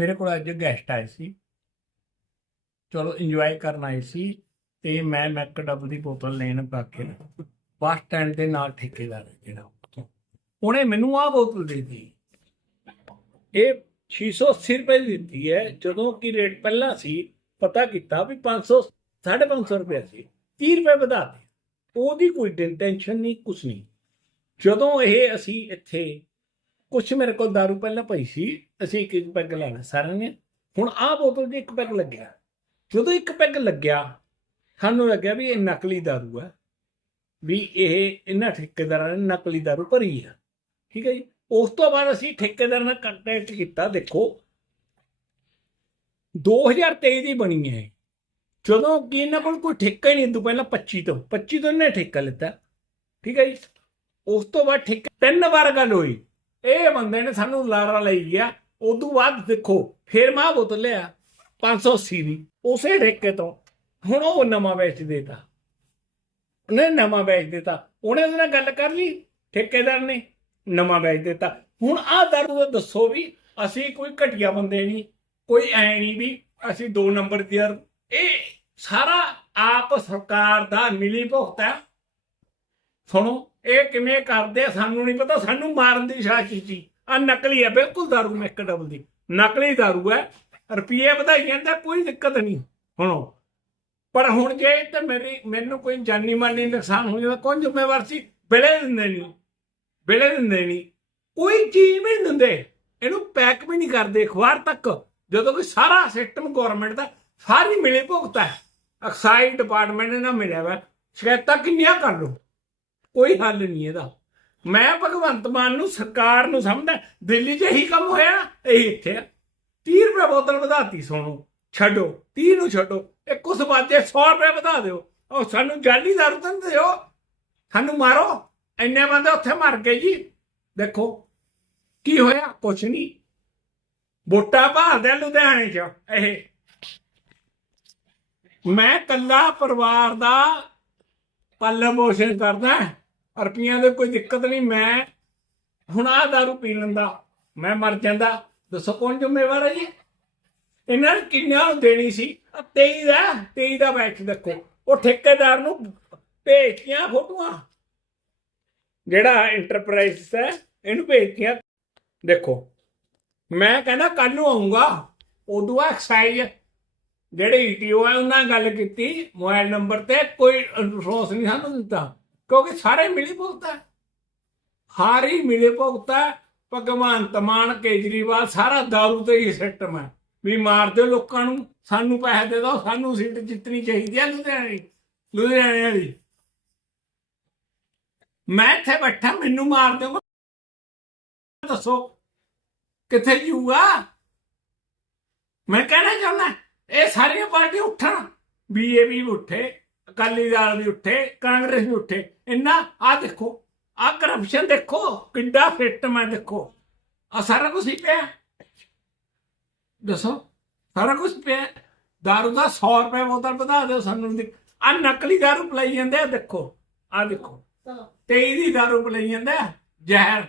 ਮੇਰੇ ਕੋਲ ਅੱਜ ਗੈਸਟ ਆਏ ਸੀ। ਚਲੋ ਇੰਜੋਏ ਕਰਨ ਆਏ ਸੀ ਤੇ ਮੈਂ ਮੈਕਡਬ ਦੀ ਬੋਤਲ ਲੈਣ ਬਾਕੀ ਬੱਸ ਸਟੈਂਡ ਦੇ ਨਾਲ ਠੇਕੇਦਾਰ ਜਿਹੜਾ। ਉਹਨੇ ਮੈਨੂੰ ਆਹ ਬੋਤਲ ਦੇ ਦਿੱਤੀ। ਇਹ 680 ਰੁਪਏ ਦੀ ਦਿੱਤੀ ਹੈ। ਜਦੋਂ ਕਿ ਰੇਟ ਪਹਿਲਾਂ ਸੀ, ਪਤਾ ਕੀਤਾ ਵੀ 500 550 ਰੁਪਏ ਸੀ। 30 ਰੁਪਏ ਵਧਾ ਦਿੱਤੇ। ਉਹਦੀ ਕੋਈ ਟੈਨਸ਼ਨ ਨਹੀਂ, ਕੁਛ ਨਹੀਂ। ਜਦੋਂ ਇਹ ਅਸੀਂ ਇੱਥੇ ਕੁਛ ਮੇਰੇ ਕੋਲ दारू ਪਹਿਲਾਂ ਪਈ ਸੀ ਅਸੀਂ ਇੱਕ ਇੱਕ ਪੈਗ ਲੈਣਾ ਸਾਰਿਆਂ ਨੇ ਹੁਣ ਆਹ ਬੋਤਲ 'ਚ ਇੱਕ ਪੈਗ ਲੱਗਿਆ ਜਦੋਂ ਇੱਕ ਪੈਗ ਲੱਗਿਆ ਸਾਨੂੰ ਲੱਗਿਆ ਵੀ ਇਹ ਨਕਲੀ दारू ਹੈ ਵੀ ਇਹ ਇਹਨਾਂ ਠੇਕੇਦਾਰਾਂ ਨੇ ਨਕਲੀ दारू ਭਰੀ ਆ ਠੀਕ ਹੈ ਜੀ ਉਸ ਤੋਂ ਬਾਅਦ ਅਸੀਂ ਠੇਕੇਦਾਰ ਨਾਲ ਕੰਟੈਕਟ ਕੀਤਾ ਦੇਖੋ 2023 ਦੀ ਬਣੀ ਹੈ ਇਹ। ਜਦੋਂ ਕਿ ਇਹਨਾਂ ਕੋਲ ਕੋਈ ਠੇਕਾ ਹੀ ਨਹੀਂ ਤੋਂ ਪਹਿਲਾਂ 25 ਤੋਂ 25 ਤੋਂ ਇਹਨੇ ਠੇਕਾ ਲਿੱਤਾ ਠੀਕ ਹੈ ਜੀ ਉਸ ਤੋਂ ਬਾਅਦ ਠੇਕਾ ਤਿੰਨ ਵਾਰ ਗੱਲ ਹੋਈ ਇਹ ਬੰਦੇ ਨੇ ਸਾਨੂੰ ਲਾਰਾ ਲਈ ਗਿਆ। ਉਦੋਂ ਬਾਅਦ ਦੇਖੋ, ਫਿਰ ਮੈਂ ਆਹ ਬੋਤਲ ਲਿਆ 580 ਦੀ, ਉਸੇ ਠੇਕੇ ਤੋਂ। ਹੁਣ ਉਹ ਨਵਾਂ ਵੇਚ ਦੇਤਾ। ਉਹਨੇ ਨਵਾਂ ਵੇਚ ਦਿੱਤਾ। ਉਹਨੇ ਉਹਦੇ ਨਾਲ ਗੱਲ ਕਰ ਲਈ, ਠੇਕੇਦਾਰ ਨੇ ਨਵਾਂ ਵੇਚ ਦਿੱਤਾ। ਹੁਣ ਆਹ ਦਰਦ ਦੱਸੋ ਵੀ ਅਸੀਂ ਕੋਈ ਘਟੀਆ ਬੰਦੇ ਨਹੀਂ, ਕੋਈ ਐ ਨਹੀਂ ਵੀ ਅਸੀਂ ਦੋ ਨੰਬਰ ਦੀ ਯਾਰ ਇਹ ਸਾਰਾ ਆਪ ਸਰਕਾਰ ਦਾ ਮਿਲੀ ਭੁਗਤ ਹੈ। ਸੁਣੋ ਇਹ ਕਿਵੇਂ ਕਰਦੇ ਆ ਸਾਨੂੰ ਨਹੀਂ ਪਤਾ, ਸਾਨੂੰ ਮਾਰਨ ਦੀ ਸਾਜ਼ਿਸ਼ ਸੀ। ਆ ਨਕਲੀ ਹੈ, ਬਿਲਕੁਲ ਦਾਰੂ ਮੈਕ ਡਬਲ ਦੀ। ਨਕਲੀ ਦਾਰੂ ਹੈ ਰੁਪਏ ਵਧਾਈ ਜਾਂਦਾ ਕੋਈ ਦਿੱਕਤ ਨਹੀਂ। ਸੁਣੋ ਪਰ ਹੁਣ ਜੇ ਤੇ ਮੇਰੀ, ਮੈਨੂੰ ਕੋਈ ਜਾਨੀ ਮਾਨੀ ਨੁਕਸਾਨ ਹੋ ਜਾਂਦਾ ਕੌਣ ਜ਼ਿੰਮੇਵਾਰ ਸੀ? ਬਿਲੇ ਦਿੰਦੇ ਨਹੀਂ। ਬਿਲੇ ਦਿੰਦੇ ਨਹੀਂ। ਕੋਈ ਚੀਜ਼ ਵੀ ਨਹੀਂ ਦਿੰਦੇ। ਇਹਨੂੰ ਪੈਕ ਵੀ ਨਹੀਂ ਕਰਦੇ ਅਖਬਾਰ ਤੱਕ। ਜਦੋਂ ਕਿ ਸਾਰਾ ਸਿਸਟਮ ਗਵਰਨਮੈਂਟ ਦਾ ਸਾਰੀ ਮਿਲੇ ਭੁਗਤਾ ਹੈ। ਐਕਸਾਈਜ਼ ਡਿਪਾਰਟਮੈਂਟ ਨੇ ਨਾ ਮਿਲਿਆ ਵਾ। ਸ਼ਿਕਾਇਤਾਂ ਕਿੰਨੀਆਂ ਕਰ ਲੋ ਕੋਈ ਹੱਲ ਨਹੀਂ ਇਹਦਾ। ਮੈਂ ਭਗਵੰਤ ਮਾਨ ਨੂੰ ਸਰਕਾਰ ਨੂੰ ਸਮਝਦਾ ਦਿੱਲੀ 'ਚ ਇਹੀ ਕੰਮ ਹੋਇਆ ਨਾ, ਇਹੀ ਇੱਥੇ ਆ। 30 ਰੁਪਏ ਬੋਤਲ ਵਧਾਤੀ ਸੋਨੂੰ ਛੱਡੋ 30 ਨੂੰ ਛੱਡੋ ਇੱਕ ਉਸ ਬਾਜੇ 100 ਰੁਪਏ ਵਧਾ ਦਿਓ। ਉਹ ਸਾਨੂੰ ਜਾਲੀ ਦਾਰੂ ਤਾਂ ਦਿਓ। ਸਾਨੂੰ ਮਾਰੋ ਇੰਨੇ ਬੰਦੇ ਉੱਥੇ ਮਰ ਗਏ ਜੀ। ਦੇਖੋ ਕੀ ਹੋਇਆ? ਕੁਛ ਨਹੀਂ ਵੋਟਾਂ ਭਾਲਦੇ ਲੁਧਿਆਣੇ 'ਚ ਇਹ। ਮੈਂ ਕੱਲਾ ਪਰਿਵਾਰ ਦਾ ਪਾਲਣ ਪੋਸ਼ਣ ਕਰਦਾ। ਰੁਪਈਆਂ ਦੇ ਕੋਈ ਦਿੱਕਤ ਨਹੀਂ, ਮੈਂ ਹੁਣ ਆਹ ਦਾਰੂ ਪੀ ਲੈਂਦਾ, ਮੈਂ ਮਰ ਜਾਂਦਾ। ਦੱਸੋ ਕੌਣ ਜ਼ਿੰਮੇਵਾਰ ਹੈ ਜੀ? ਇਹਨਾਂ ਨੇ ਕਿੰਨਾ ਦੇਣੀ ਸੀ? ਆਹ 23 ਦਾ 23 ਦਾ ਬੈਠ ਦੇਖੋ। ਉਹ ਠੇਕੇਦਾਰ ਨੂੰ ਭੇਜਤੀਆਂ ਫੋਟੋਆਂ। ਜਿਹੜਾ ਇੰਟਰਪ੍ਰਾਈਜ਼ ਹੈ, ਇਹਨੂੰ ਭੇਜਤੀਆਂ। ਦੇਖੋ, ਮੈਂ ਕਹਿੰਦਾ ਕੱਲ ਨੂੰ ਆਉਂਗਾ ਉਦੋਂ ਐਕਸਾਈਜ਼ ਜਿਹੜੇ ਈਟੀਓ ਹੈ ਉਹਨਾਂ ਨਾਲ ਗੱਲ ਕੀਤੀ, ਮੋਬਾਈਲ ਨੰਬਰ ਤੇ ਕੋਈ ਰਿਸੋਰਸ ਨਹੀਂ ਸਾਨੂੰ ਦਿੱਤਾ। ਕਿਉਂਕਿ ਸਾਰੇ ਮਿਲੀ ਭੁਗਤਾ ਹੈ। ਹਾਰੀ ਮਿਲੇ ਭੁਗਤਾ ਭਗਵੰਤ ਮਾਨ, ਕੇਜਰੀਵਾਲ ਸਾਰਾ ਦਾਰੂ ਤੇ ਹੀ ਸਿਸਟਮ ਹੈ। ਵੀ ਮਾਰ ਲੋਕਾਂ ਨੂੰ, ਸਾਨੂੰ ਪੈਸੇ ਦੇ ਦਿਓ, ਸਾਨੂੰ ਸੀਟ ਜਿੱਤਣੀ ਚਾਹੀਦੀ ਹੈ ਲੁਧਿਆਣੇ ਲੁਧਿਆਣੇ ਵਾਲੀ। ਮੈਂ ਇੱਥੇ ਬੈਠਾ, ਮੈਨੂੰ ਮਾਰ ਦਿਓ ਦੱਸੋ, ਕਿੱਥੇ ਜੂਗਾ ਮੈਂ ਕਹਿਣਾ ਚਾਹੁੰਦਾ, ਇਹ ਸਾਰੀਆਂ ਪਾਰਟੀਆਂ ਉੱਠਣ। ਬੀਜੇਪੀ ਉੱਠੇ। ਅਕਾਲੀ ਦਲ ਵੀ ਉੱਠੇ ਕਾਂਗਰਸ ਵੀ ਉੱਠੇ। ਇੰਨਾ ਆ ਦੇਖੋ ਆ ਕਰਪਸ਼ਨ ਦੇਖੋ ਕਿੰਨਾ ਸਿਸਟਮ ਹੈ ਦੇਖੋ। ਆ ਸਾਰਾ ਕੁਝ ਹੀ ਪਿਆ। ਦੱਸੋ ਸਾਰਾ ਕੁਝ ਪਿਆ। ਦਾਰੂ ਦਾ 100 ਰੁਪਏ ਬੋਤਲ ਵਧਾ ਦਿਓ ਸਾਨੂੰ ਆ ਨਕਲੀ ਦਾਰੂ ਪਲਾਈ ਜਾਂਦੇ ਆ ਦੇਖੋ। ਆ ਦੇਖੋ। 23 ਦੀ ਦਾਰੂ ਪਲਾਈ ਜਾਂਦੇ ਜ਼ਹਿਰ।